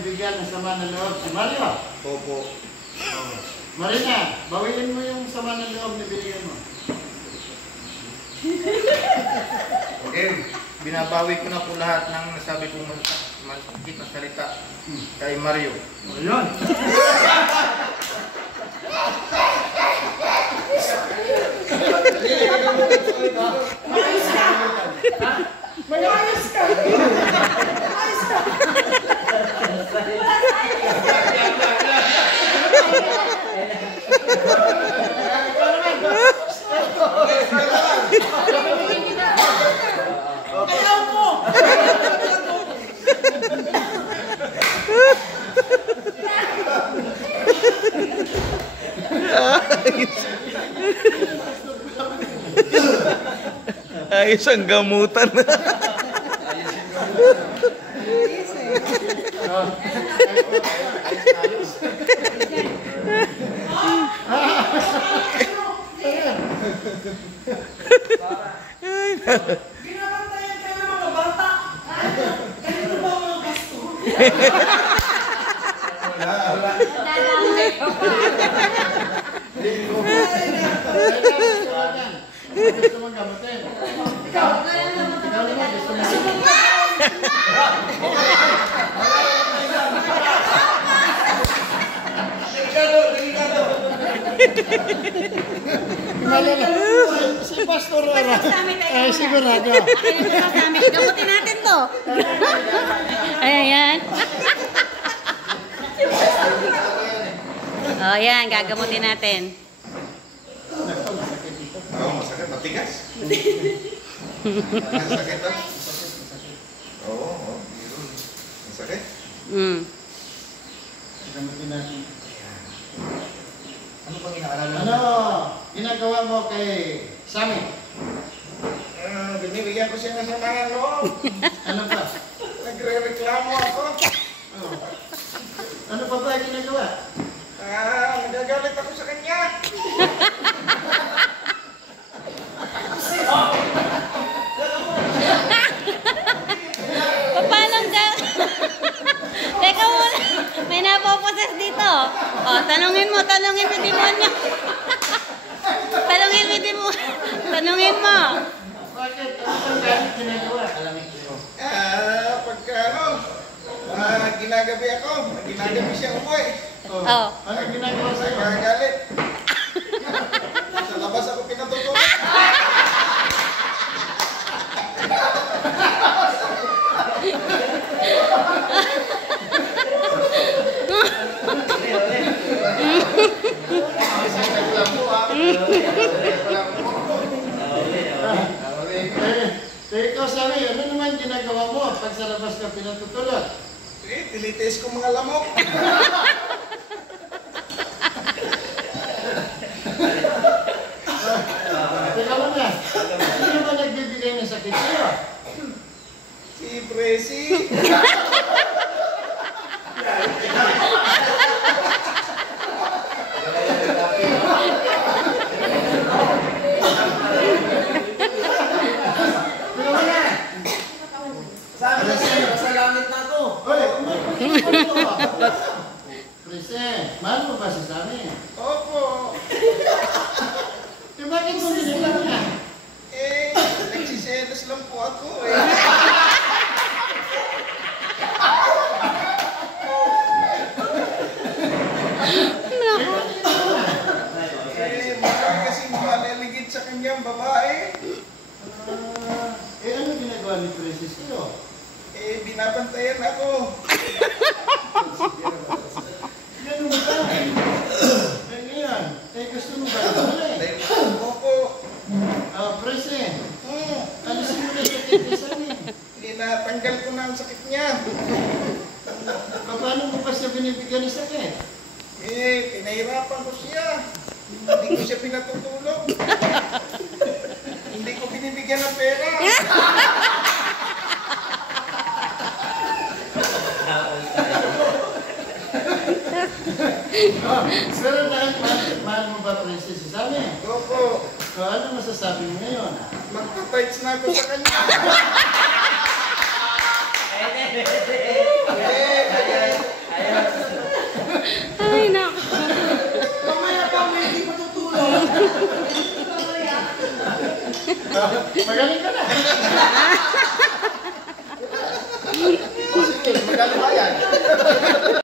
Bigyan ng sama ng loob si Mario. Opo. Marina, bawiin mo yung sama ng loob na binigyan mo. Okay, binabawi ko na po lahat ng nasabi kong masakit na salita kay Mario. Ayun. Mayayos ka! Ayos ka! Ayaw ko! Ayos ang gamutan. Binabantayan ka ng mga bata. Ganito ba mga gusto? Gusto mong gamutin. Ikaw naman gusto mong si Pastor Rara. Ay, sigurado. Gamutin natin to. Ayan. Oh, yan. Gagamutin natin. Oo, masakit. Matigas. Masakit to? Oo, yun. Masakit. Gamutin natin. Ano pang inaalala? Ano ginagawa mo kay Sammy? Binibigyan ko siya ng samahan loob. Ano pa? Nagre-reklamo ako. Ano pa ba ginagawa? Nagagalit ako sa kanya. Paano ka? Teka muna. May napoposes dito. O, tanungin mo yung demonyo. Tanungin mo. Bakit? Ano pang galit ginagawa? Pagka ginagabi ako, ginagabi siya umuwi. Oh. Ano ginagawa sa'yo? Nagagalit. Sa labas ako pinatutulog. Ikaw Sammy, ano naman ginagawa mo pag sa labas ka pinatutulog? Tinitiis ko mga lamok. Teka muna, sino ba nagbibigay ng sakit sa'yo? Si Presi. Prese, mahal mo ba si Sammy? Opo. Bakit mo binigyan niya? Nagsiselos lang po ako marami kasing paniligid sa kanyang babae. Ano ginagawa ni Prese sa'yo? Binabantayan ako. Ganun ba? Ngayon, gusto mo ba ito? Opo. Prese, alisin mo na yung sakit ni Sammy. Tinatanggal ko na ang sakit niya. Paano mo ba siya binibigyan ng sakit? Pinahirapan ko siya. Hindi ko siya pinatutulog. Hindi ko binibigyan ng pera. Pero dahil mahal mo ba Prese si Sammy? Opo. Ano masasabi mo ngayon? Magpa-tights na ako sa kanya. Magaling ka na.